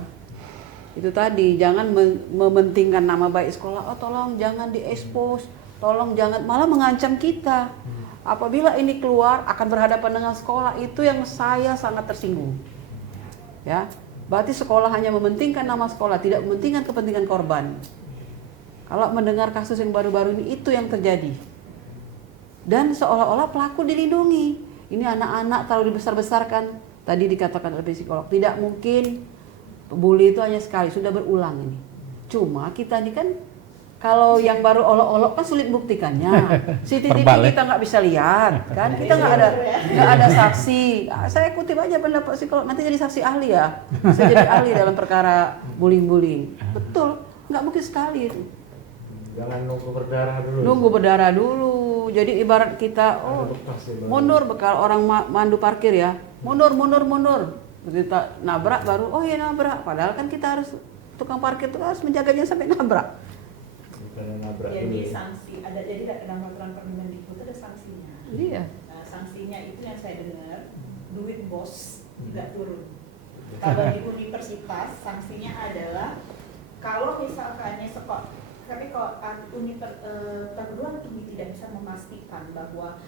itu tadi jangan mementingkan nama baik sekolah. Tolong jangan diekspos, tolong jangan, malah mengancam kita. Apabila ini keluar akan berhadapan dengan sekolah, itu yang saya sangat tersinggung. Ya, berarti sekolah hanya mementingkan nama sekolah, tidak mementingkan kepentingan korban. Kalau mendengar kasus yang baru-baru ini, itu yang terjadi. Dan seolah-olah pelaku dilindungi. Ini anak-anak terlalu dibesar-besarkan. Tadi dikatakan oleh psikolog, tidak mungkin bully itu hanya sekali, sudah berulang ini. Cuma kita ini kan, kalau yang baru olok-olok kan sulit buktikannya. CCTV kita nggak bisa lihat, kan? Kita nggak ada saksi. Saya kutip aja pendapat psikolog, nanti jadi saksi ahli ya. Saya jadi ahli dalam perkara bullying. Betul, nggak mungkin sekali itu. Jangan nunggu berdarah dulu. Nunggu berdarah dulu. Jadi ibarat kita, mundur bekal orang mandu parkir ya. Mundur. Kita nabrak baru, nabrak. Padahal kan kita harus, tukang parkir itu harus menjaganya sampai nabrak. Jadi sanksi, jadi dalam peraturan Permendikbud itu ada sanksinya. Iya. Nah, sanksinya itu yang saya dengar, duit bos juga turun. Kalau di universitas, sanksinya adalah kalau misalkannya sekolah, tapi kalau perguruan tinggi tidak bisa memastikan bahwa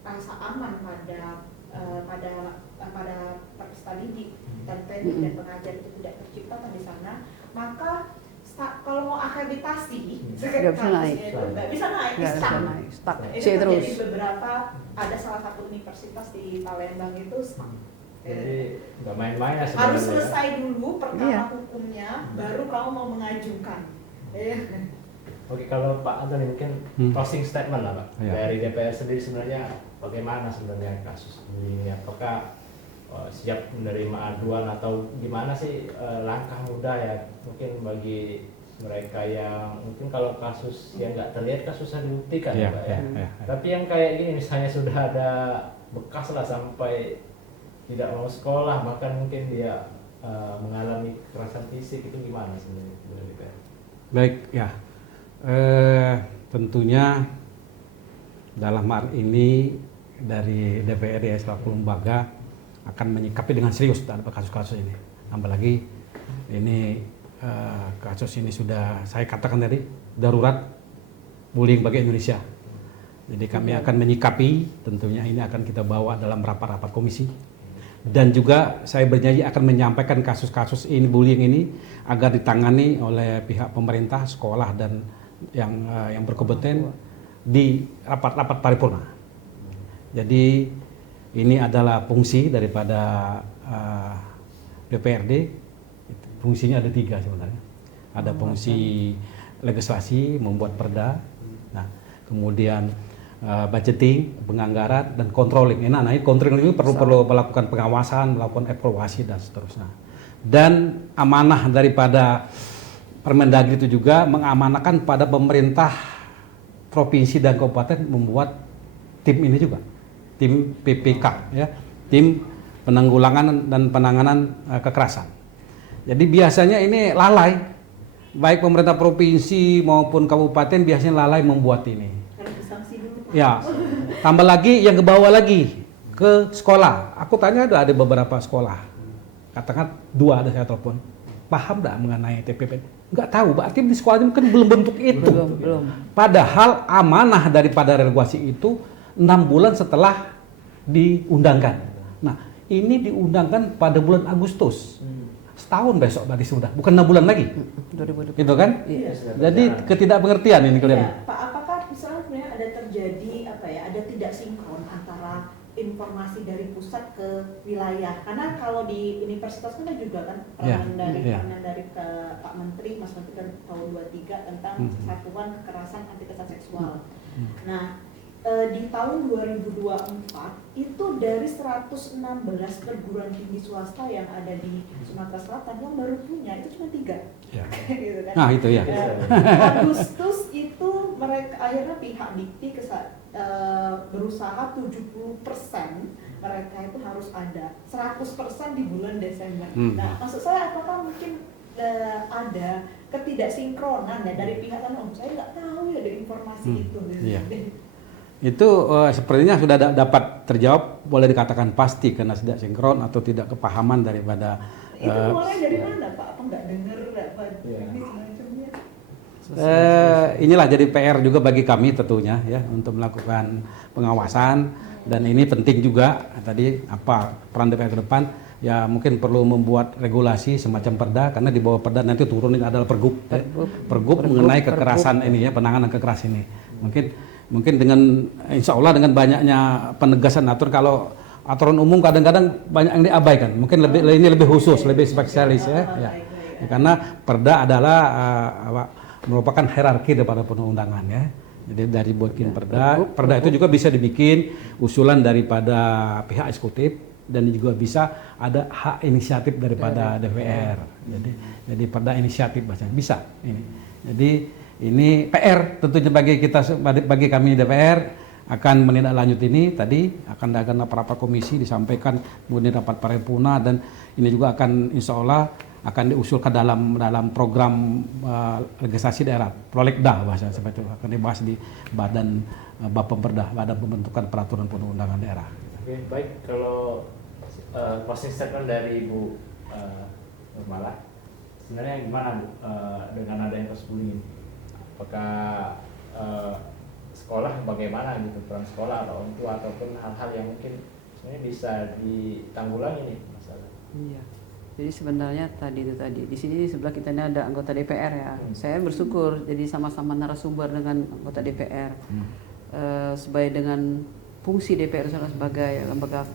rasa aman pada peserta didik dan teknik dan pengajar itu tidak terciptakan di sana, maka kalau mau akreditasi Nggak bisa naik. nggak bisa naik, Nggak bisa stuck. naik, stuck. Itu Sih terus. terjadi beberapa, ada salah satu universitas di Palembang itu stuck. Jadi nggak main-main ya Harus sebenarnya. selesai dulu perkara Iya. hukumnya, baru kamu mau mengajukan. Oke, kalau Pak Antoni mungkin closing statement lah Pak, Iya. dari DPR sendiri sebenarnya bagaimana sebenarnya kasus ini? Apakah siap menerima aduan atau gimana sih langkah mudah ya mungkin bagi mereka yang mungkin kalau kasus yang nggak terlihat kan susah dibuktikan Iya, ya Pak iya, ya. iya. Tapi yang kayak gini misalnya sudah ada bekas lah sampai tidak mau sekolah, bahkan mungkin dia mengalami kekerasan fisik, itu gimana sebenarnya dari DPR? Baik, ya. Tentunya dalam hal ini dari DPR ya selaku lembaga akan menyikapi dengan serius terhadap kasus-kasus ini. Apalagi ini kasus ini sudah saya katakan tadi darurat bullying bagi Indonesia. Jadi kami akan menyikapi, tentunya ini akan kita bawa dalam rapat-rapat komisi. Dan juga saya berjanji akan menyampaikan kasus-kasus ini bullying ini agar ditangani oleh pihak pemerintah, sekolah dan yang berkompeten di rapat-rapat paripurna. Jadi ini adalah fungsi daripada DPRD. Fungsinya ada 3 sebenarnya. Ada fungsi legislasi, membuat perda, nah kemudian budgeting, penganggaran dan controlling. Nah, controlling ini perlu melakukan pengawasan, melakukan evaluasi dan seterusnya. Dan amanah daripada Permendagri itu juga mengamanahkan pada pemerintah provinsi dan kabupaten membuat tim ini juga, tim PPK ya, tim penanggulangan dan penanganan kekerasan. Jadi biasanya ini lalai, baik pemerintah provinsi maupun kabupaten biasanya lalai membuat ini. Ya, tambah lagi yang ke bawah lagi ke sekolah. Aku tanya ada beberapa sekolah, katakan 2 ada saya telepon, paham nggak mengenai TPP? Nggak tahu, berarti di sekolah mungkin belum bentuk itu. Belum. Padahal amanah daripada regulasi itu 6 bulan setelah diundangkan. Nah, ini diundangkan pada bulan Agustus. Setahun besok berarti sudah, bukan 6 bulan lagi. 2020. Gitu kan? Iya. Jadi ketidakpengertian ini kalian. Ya, Pak, apakah misalnya sebenarnya ada terjadi ada tidak sinkron antara informasi dari pusat ke wilayah? Karena kalau di universitas kan juga kan pernyataan dari ke Pak Menteri, Mas Menteri kan tahun 23 tentang Satuan Kekerasan Anti Kekerasan Seksual. Nah, di tahun 2024 itu dari 116 perguruan tinggi swasta yang ada di Sumatera Selatan yang baru punya itu cuma 3. Ya. Gitu kan? Nah itu ya. Agustus itu mereka akhirnya pihak Dikti berusaha 70% mereka itu harus ada, 100% di bulan Desember. Nah, maksud saya apakah mungkin ada ketidaksinkronan ya dari pihak lain? Saya nggak tahu ya ada informasi itu. Iya. Itu sepertinya sudah dapat terjawab, boleh dikatakan pasti karena tidak sinkron atau tidak kepahaman daripada itu mulai dari mana Pak? Apa nggak dengar ini semacamnya? Inilah jadi PR juga bagi kami tentunya ya untuk melakukan pengawasan, dan ini penting juga tadi apa peran DPR ke depan ya, mungkin perlu membuat regulasi semacam perda, karena di bawah perda nanti turunin adalah pergub mengenai kekerasan ini ya, penanganan kekerasan ini. Mungkin dengan insya Allah dengan banyaknya penegasan aturan, kalau aturan umum kadang-kadang banyak yang diabaikan, mungkin ini lebih khusus, lebih spesialis ya. Karena perda adalah merupakan hierarki daripada perundang-undangan ya. Jadi dari bikin perda itu juga bisa dibikin usulan daripada pihak eksekutif, dan juga bisa ada hak inisiatif daripada DPR. Jadi perda inisiatif bahasanya bisa ini. Jadi ini PR tentunya bagi kami DPR akan menindaklanjuti ini. Tadi akan ada rapat komisi disampaikan, kemudian rapat paripurna, dan ini juga akan insya Allah akan diusulkan dalam program legislasi daerah, Prolegda bahasa seperti itu, akan dibahas di Badan Bapemperda, Badan Pembentukan Peraturan Perundang-undangan Daerah. Oke, baik, kalau closing statement dari Ibu Nurmala, sebenarnya gimana Bu dengan adanya kasus bullying? Apakah sekolah bagaimana gitu, peran sekolah atau orang tua ataupun hal-hal yang mungkin sebenarnya bisa ditanggulangi nih masalah? Iya. Jadi sebenarnya tadi di sini di sebelah kita ini ada anggota DPR ya. Saya bersyukur jadi sama-sama narasumber dengan anggota DPR. Sebagai dengan fungsi DPR sebagai lembaga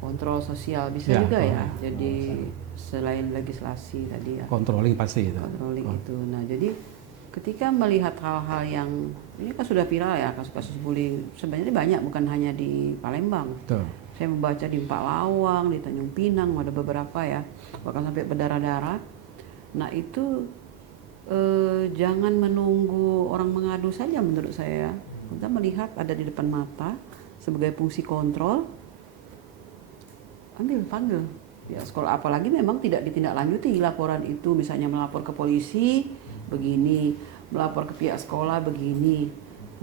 kontrol sosial bisa juga ya. Jadi selain legislasi tadi ya. Controlling pasti itu. Controlling itu. Nah jadi ketika melihat hal-hal yang ini kan sudah viral ya, kasus-kasus bullying sebenarnya banyak, bukan hanya di Palembang. Betul. Saya membaca di Empak Lawang, di Tanjung Pinang ada beberapa ya, bahkan sampai berdarah-darah. Nah itu jangan menunggu orang mengadu saja menurut saya. Kita melihat ada di depan mata sebagai fungsi kontrol, panggil ya sekolah, apalagi memang tidak ditindaklanjuti laporan itu, misalnya melapor ke polisi begini, melapor ke pihak sekolah begini.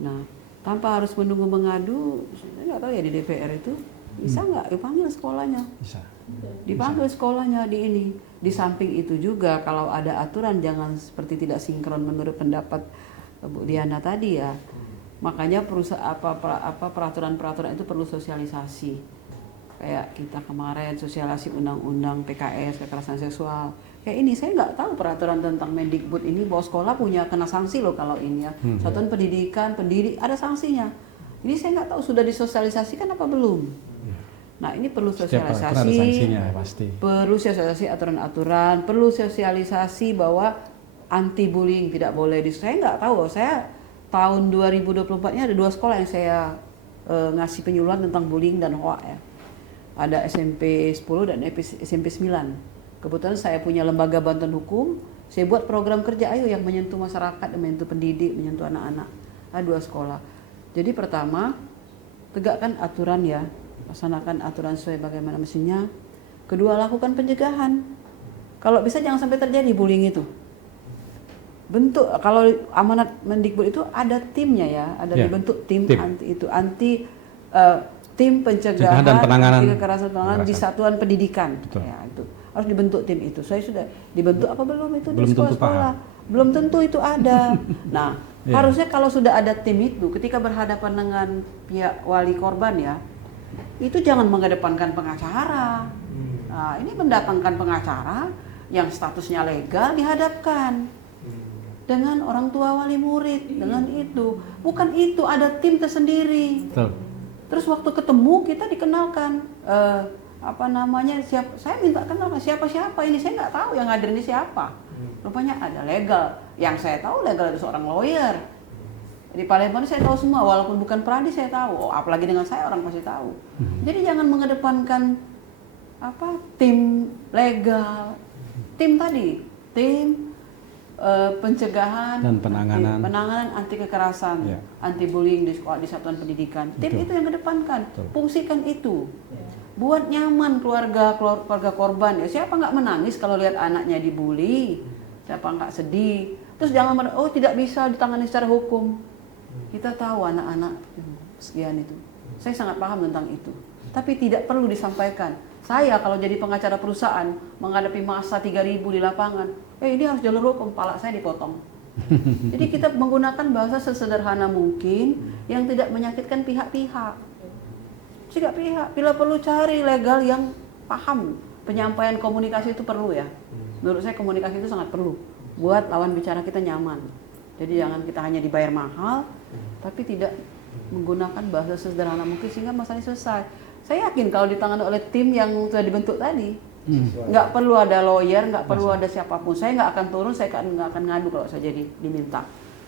Nah tanpa harus menunggu mengadu, saya nggak tahu ya di DPR itu bisa nggak dipanggil sekolahnya, dipanggil sekolahnya di ini. Di samping itu juga kalau ada aturan jangan seperti tidak sinkron menurut pendapat Bu Diana tadi ya. Makanya peraturan-peraturan itu perlu sosialisasi. Kayak kita kemarin sosialisasi undang-undang PKS kekerasan seksual. Kayak ini saya nggak tahu peraturan tentang Mendikbud ini bahwa sekolah punya kena sanksi loh kalau ini ya. Satuan pendidikan, pendidik ada sanksinya. Ini saya nggak tahu sudah disosialisasikan apa belum. Nah ini perlu sosialisasi, perlu sosialisasi aturan-aturan, perlu sosialisasi bahwa anti bullying tidak boleh. Saya nggak tahu, saya tahun 2024-nya ada 2 sekolah yang saya ngasih penyuluhan tentang bullying dan HOA ya. Ada SMP 10 dan SMP 9. Kebetulan saya punya lembaga bantuan hukum, saya buat program kerja ayo yang menyentuh masyarakat, menyentuh pendidik, menyentuh anak-anak. Ada 2 sekolah. Jadi pertama, tegakkan aturan ya, laksanakan aturan sesuai bagaimana mestinya. Kedua, lakukan pencegahan. Kalau bisa jangan sampai terjadi bullying itu. Bentuk kalau amanat Mendikbud itu ada timnya ya, ada dibentuk tim anti tim pencegahan dan penanganan kekerasan di satuan pendidikan. Ya, itu harus dibentuk tim itu. Saya sudah dibentuk apa belum itu di sekolah-sekolah? Belum tentu itu ada. Nah, harusnya kalau sudah ada tim itu, ketika berhadapan dengan pihak wali korban ya, itu jangan mengedepankan pengacara. Nah, ini mendatangkan pengacara yang statusnya legal dihadapkan dengan orang tua wali murid, dengan itu. Bukan itu, ada tim tersendiri. Betul. Terus waktu ketemu kita dikenalkan saya minta kenalkan siapa-siapa ini, saya nggak tahu yang hadir ini siapa. Rupanya ada legal, yang saya tahu legal itu seorang lawyer. Di Palembang saya tahu semua, walaupun bukan Pradi saya tahu, apalagi dengan saya orang pasti tahu. Jadi jangan mengedepankan tim legal, tim pencegahan dan penanganan anti kekerasan, anti bullying di sekolah, di satuan pendidikan. Tim itu yang kedepankan, fungsikan itu. Buat nyaman keluarga korban ya. Siapa nggak menangis kalau lihat anaknya dibully? Siapa nggak sedih? Terus jangan tidak bisa ditangani secara hukum. Kita tahu anak-anak sekian itu. Saya sangat paham tentang itu. Tapi tidak perlu disampaikan. Saya kalau jadi pengacara perusahaan menghadapi massa 3.000 di lapangan, ini harus jalur hukum, kepala saya dipotong. Jadi kita menggunakan bahasa sesederhana mungkin yang tidak menyakitkan pihak-pihak. Bila perlu cari legal yang paham. Penyampaian komunikasi itu perlu ya. Menurut saya komunikasi itu sangat perlu buat lawan bicara kita nyaman. Jadi jangan kita hanya dibayar mahal, tapi tidak menggunakan bahasa sederhana mungkin sehingga masalahnya selesai. Saya yakin kalau ditangani oleh tim yang sudah dibentuk tadi, nggak perlu ada lawyer, nggak perlu ada siapapun. Saya nggak akan turun, saya nggak akan ngadu kalau saya jadi diminta.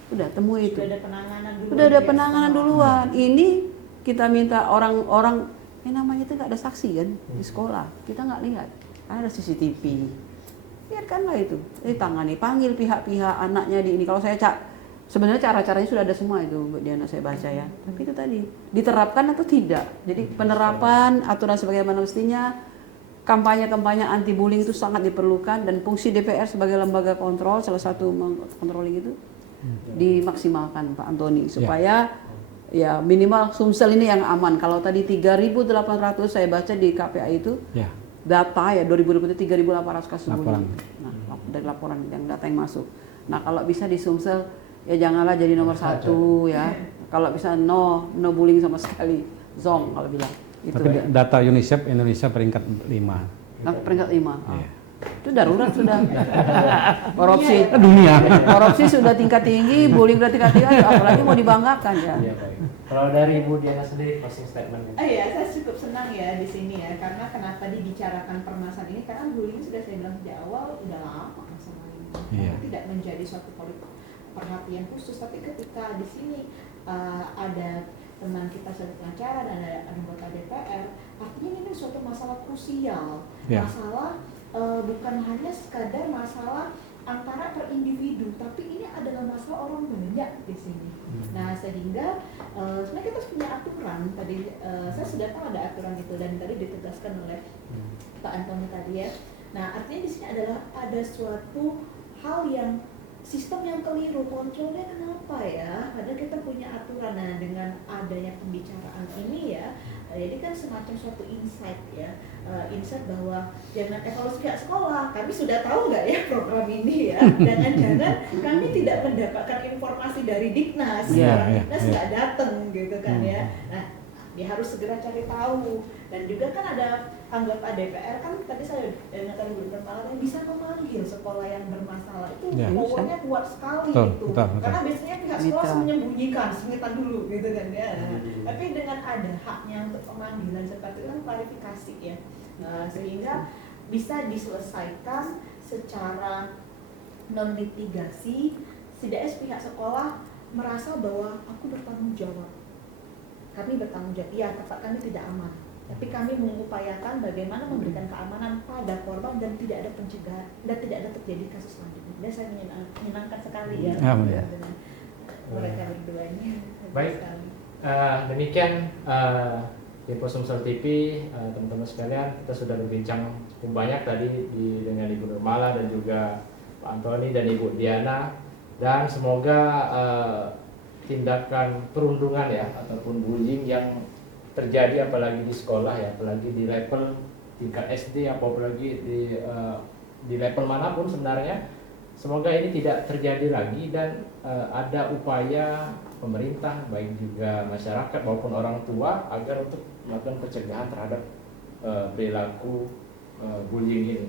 Udah temui itu. Sudah ada penanganan duluan. Ini kita minta orang-orang, namanya itu nggak ada saksi kan di sekolah. Kita nggak lihat, ada CCTV. Biarkanlah itu, ditangani, panggil pihak-pihak anaknya di ini. Kalau saya sebenarnya cara-caranya sudah ada semua itu, Bu Diana, saya baca ya. Tapi itu tadi, diterapkan atau tidak. Jadi penerapan aturan sebagaimana mestinya, kampanye-kampanye anti bullying itu sangat diperlukan dan fungsi DPR sebagai lembaga kontrol, salah satu controlling itu dimaksimalkan Pak Antoni supaya ya minimal Sumsel ini yang aman. Kalau tadi 3.800 saya baca di KPA itu. Data ya 2020 3.800 kasus bullying. Nah, dari laporan yang data yang masuk. Nah, kalau bisa di Sumsel ya janganlah jadi nomor 1 ya. Kalau bisa no bullying sama sekali. Zong kalau bilang. Itu tapi data UNICEF Indonesia peringkat 5. peringkat 5. Iya. Itu darurat sudah. Korupsi, Dunia. korupsi sudah tingkat tinggi, bullying sudah tingkat tinggi, apalagi mau dibanggakan ya. Iya, baik. Kalau dari Ibu Diana sendiri closing statement. Oh iya, saya cukup senang ya di sini ya, karena kenapa dibicarakan permasalahan ini, karena bullying sudah saya bilang di awal udah lama masalah ini. Iya. Tidak menjadi suatu perhatian khusus, tapi ketika di sini ada teman kita sebagai pengacara dan ada anggota DPR, artinya ini suatu masalah krusial, Ya. masalah bukan hanya sekadar masalah antara per individu, tapi ini adalah masalah orang banyak di sini. Nah, sehingga sebenarnya kita harus punya aturan. Tadi saya sudah tahu ada aturan itu dan tadi ditegaskan oleh Pak Antoni tadi ya. Nah, artinya di sini adalah ada suatu hal yang sistem yang keliru, kontrolnya kenapa ya? Karena kita punya aturan. Nah, dengan adanya pembicaraan ini ya, jadi kan semacam suatu insight ya, insight bahwa jangan evaluasi pihak sekolah. Kami sudah tahu nggak ya program ini ya? Jangan-jangan kami tidak mendapatkan informasi dari Diknas, Diknas nggak datang gitu kan ya. Nah, dia harus segera cari tahu. Dan juga kan ada anggota DPR kan tadi saya dengarkan Bu Bermalah yang bisa memanggil sekolah yang bermasalah itu powernya kuat sekali itu. Karena biasanya pihak sekolah menyembunyikan, semitan dulu gitu kan ya. Tapi dengan ada haknya untuk pemanggilan seperti itu kan klarifikasi ya. Sehingga bisa diselesaikan secara non litigasi, setidaknya pihak sekolah merasa bahwa aku bertanggung jawab. Kami bertanggung jawab, ya tempat kami tidak aman. Tapi kami mengupayakan bagaimana memberikan keamanan pada korban dan tidak ada pencegahan dan tidak ada terjadi kasus selanjutnya. Dan saya menyenangkan sekali ya dengan mereka berdua ini. Baik, demikian Info Sumsel TV, teman-teman sekalian, kita sudah berbincang cukup banyak tadi dengan Ibu Nurmala dan juga Pak Antoni dan Ibu Diana, dan semoga tindakan perundungan ya ataupun bullying yang terjadi apalagi di sekolah ya, apalagi di level tingkat SD apalagi di level manapun sebenarnya, semoga ini tidak terjadi lagi dan ada upaya pemerintah baik juga masyarakat maupun orang tua agar untuk melakukan pencegahan terhadap perilaku bullying ini.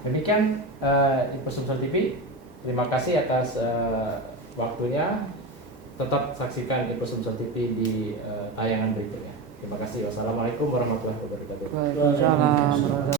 Demikian Info Sumsel TV, terima kasih atas waktunya. Tetap saksikan Info Sumsel TV di tayangan berikutnya. Terima kasih. Wassalamualaikum warahmatullahi wabarakatuh. Waalaikumsalam.